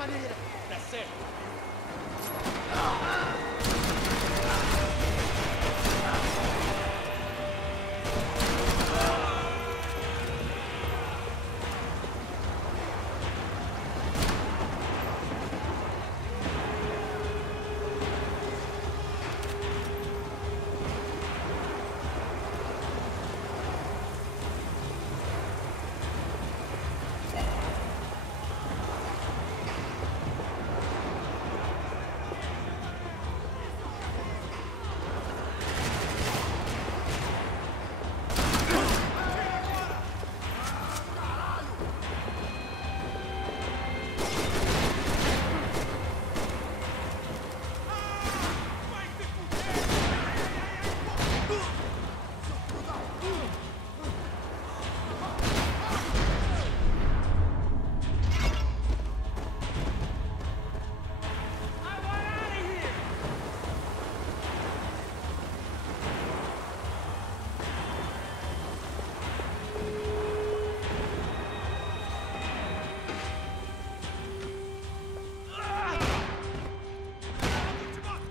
maneira. Tá certo.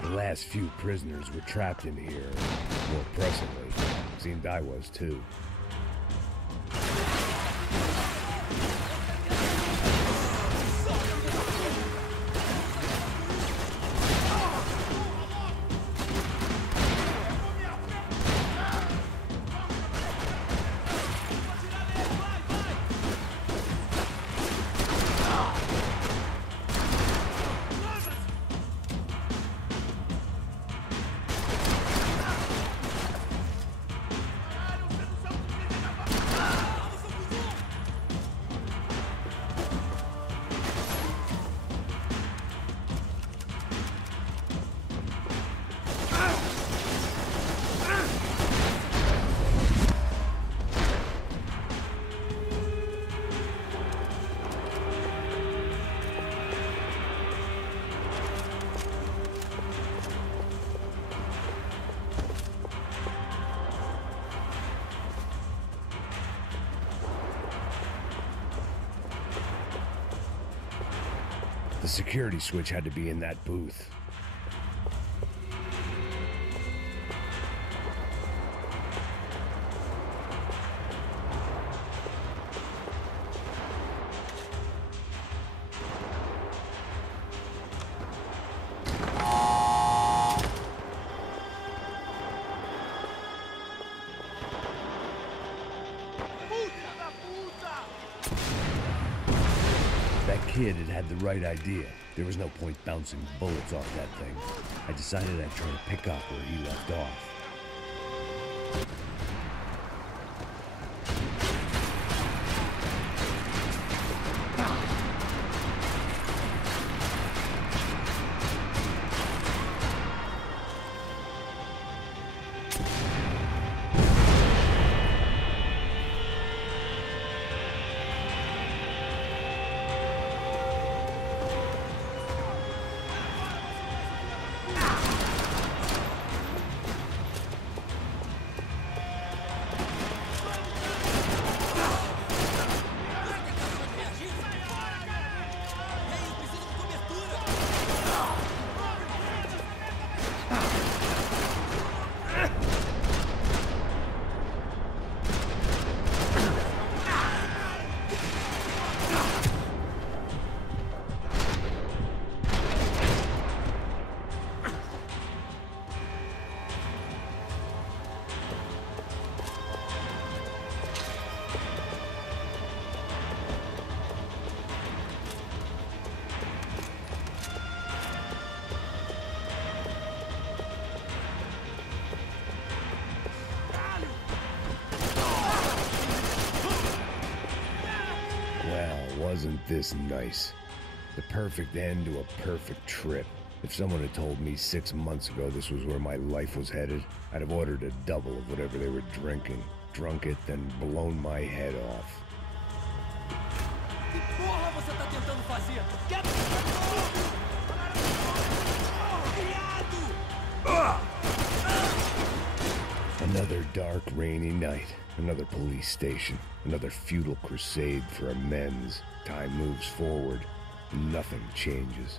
The last few prisoners were trapped in here. More pressingly, seemed I was too. The security switch had to be in that booth. That kid had the right idea. There was no point bouncing bullets off that thing. I decided I'd try to pick up where he left off. Wasn't this nice? The perfect end to a perfect trip. If someone had told me 6 months ago this was where my life was headed, I'd have ordered a double of whatever they were drinking, drunk it, then blown my head off. Que porra você tá tentando fazer? Another dark, rainy night. Another police station. Another futile crusade for amends. Time moves forward. Nothing changes.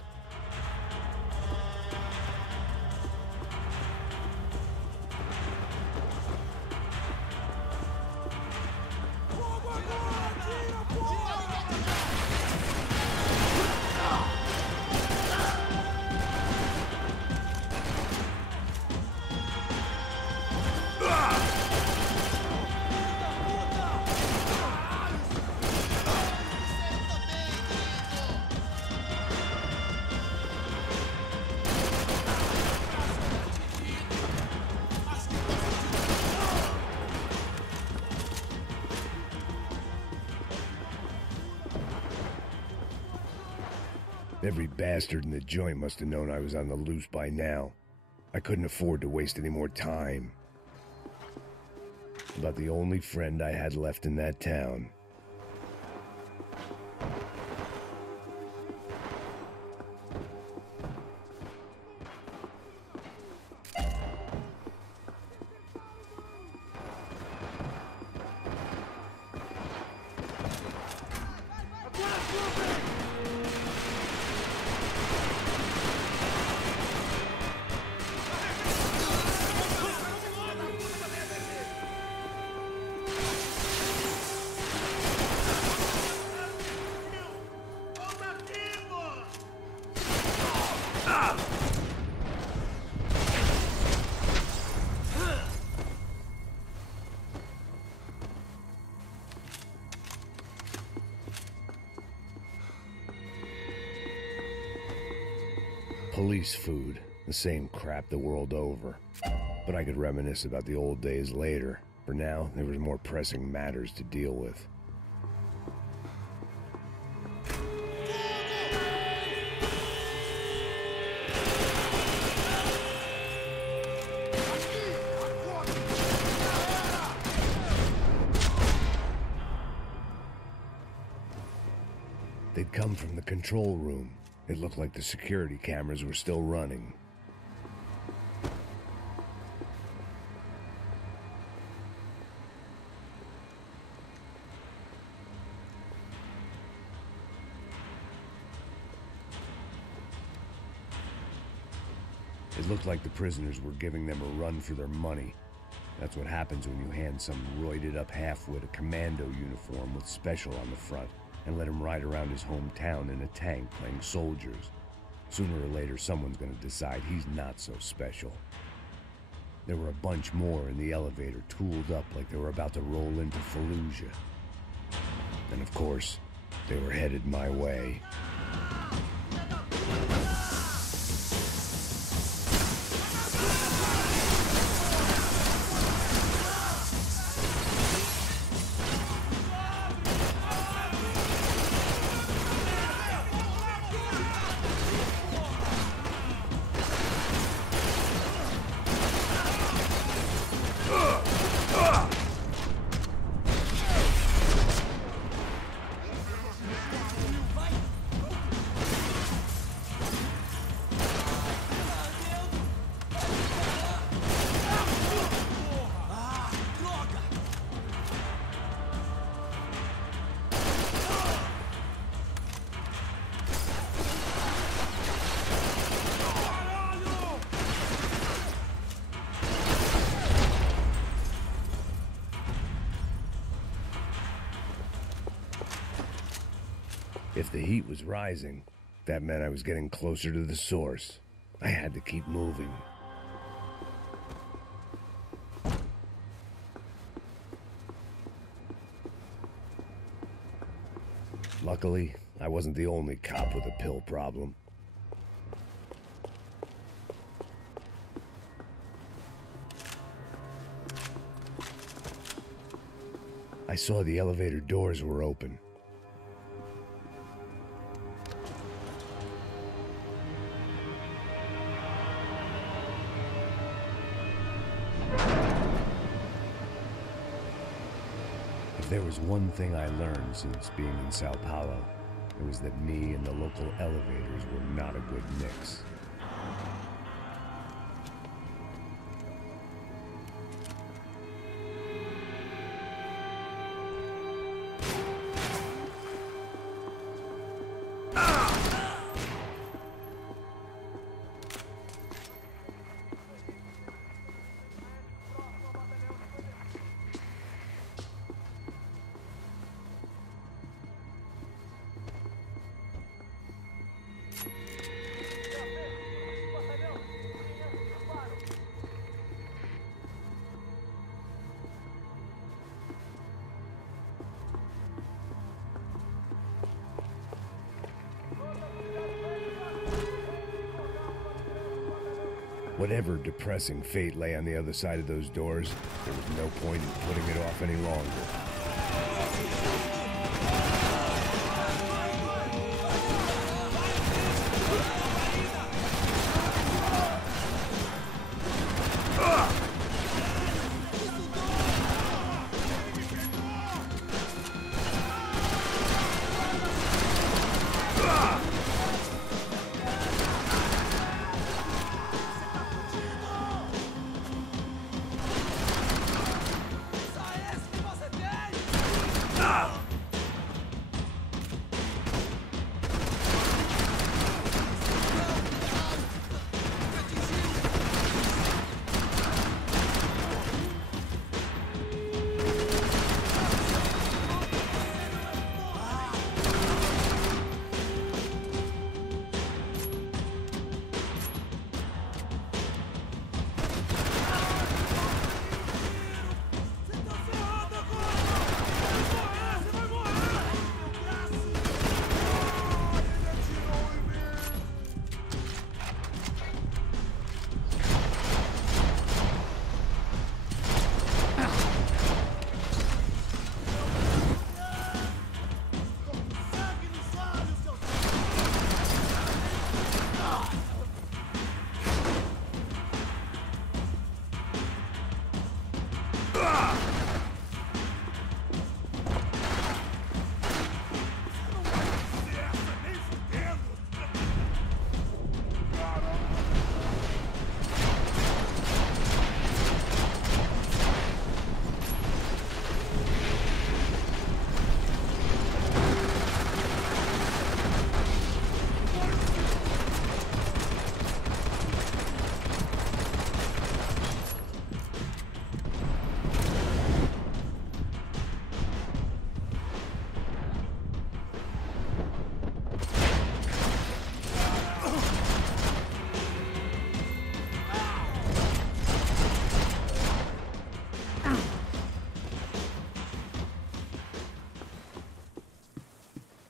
Every bastard in the joint must have known I was on the loose by now. I couldn't afford to waste any more time. About the only friend I had left in that town. Police food, the same crap the world over. But I could reminisce about the old days later. For now, there was more pressing matters to deal with. They'd come from the control room. It looked like the security cameras were still running. It looked like the prisoners were giving them a run for their money. That's what happens when you hand some roided-up halfwit a commando uniform with special on the front and let him ride around his hometown in a tank playing soldiers. Sooner or later, someone's gonna decide he's not so special. There were a bunch more in the elevator, tooled up like they were about to roll into Fallujah. And of course, they were headed my way. If the heat was rising, that meant I was getting closer to the source. I had to keep moving. Luckily, I wasn't the only cop with a pill problem. I saw the elevator doors were open. If there was one thing I learned since being in Sao Paulo, it was that me and the local elevators were not a good mix. Ah! Whatever depressing fate lay on the other side of those doors, there was no point in putting it off any longer.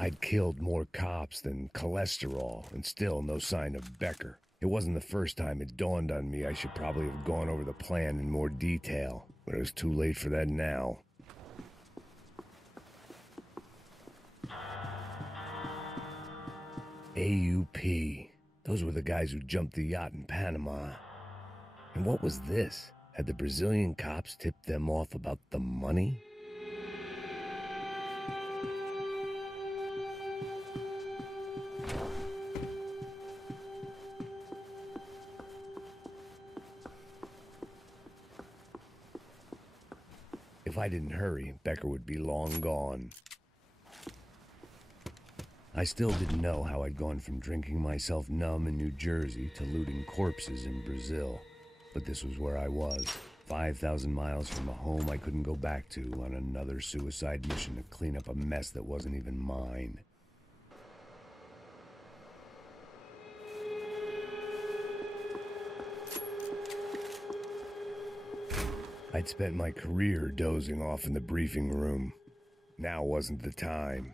I'd killed more cops than cholesterol, and still no sign of Becker. It wasn't the first time it dawned on me I should probably have gone over the plan in more detail, but it was too late for that now. AUP. Those were the guys who jumped the yacht in Panama. And what was this? Had the Brazilian cops tipped them off about the money? If I didn't hurry, Becker would be long gone. I still didn't know how I'd gone from drinking myself numb in New Jersey to looting corpses in Brazil. But this was where I was, 5,000 miles from a home I couldn't go back to, on another suicide mission to clean up a mess that wasn't even mine. I'd spent my career dozing off in the briefing room. Now wasn't the time.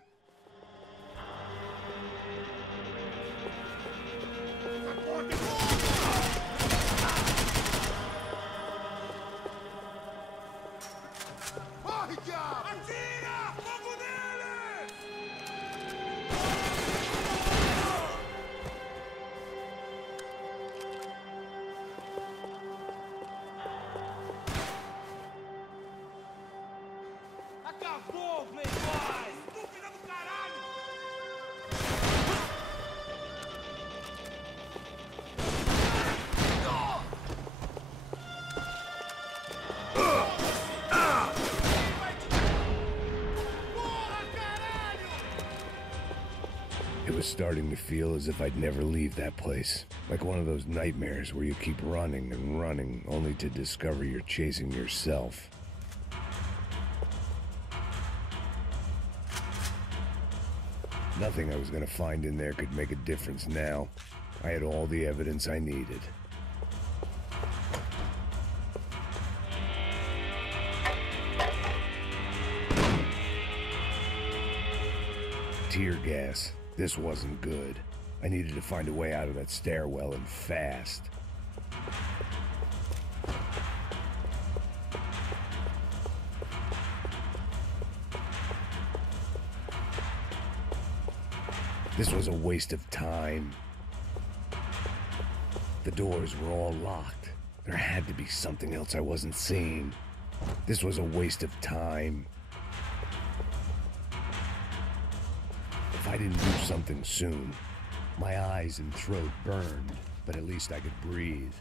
It was starting to feel as if I'd never leave that place. Like one of those nightmares where you keep running and running, only to discover you're chasing yourself. Nothing I was gonna find in there could make a difference now. I had all the evidence I needed. Tear gas. This wasn't good. I needed to find a way out of that stairwell, and fast. This was a waste of time. The doors were all locked. There had to be something else I wasn't seeing. This was a waste of time. If I didn't do something soon, my eyes and throat burned, but at least I could breathe.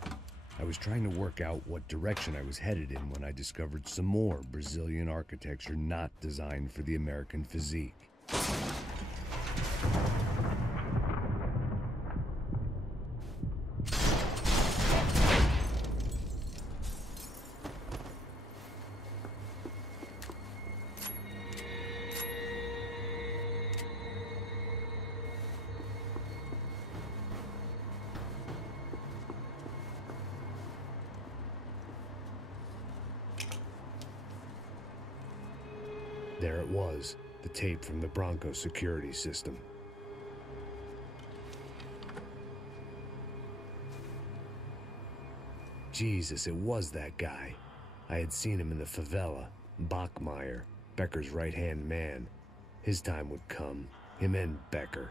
I was trying to work out what direction I was headed in when I discovered some more Brazilian architecture not designed for the American physique. There it was, the tape from the Bronco security system. Jesus, it was that guy. I had seen him in the favela. Bachmeyer, Becker's right-hand man. His time would come. Him and Becker.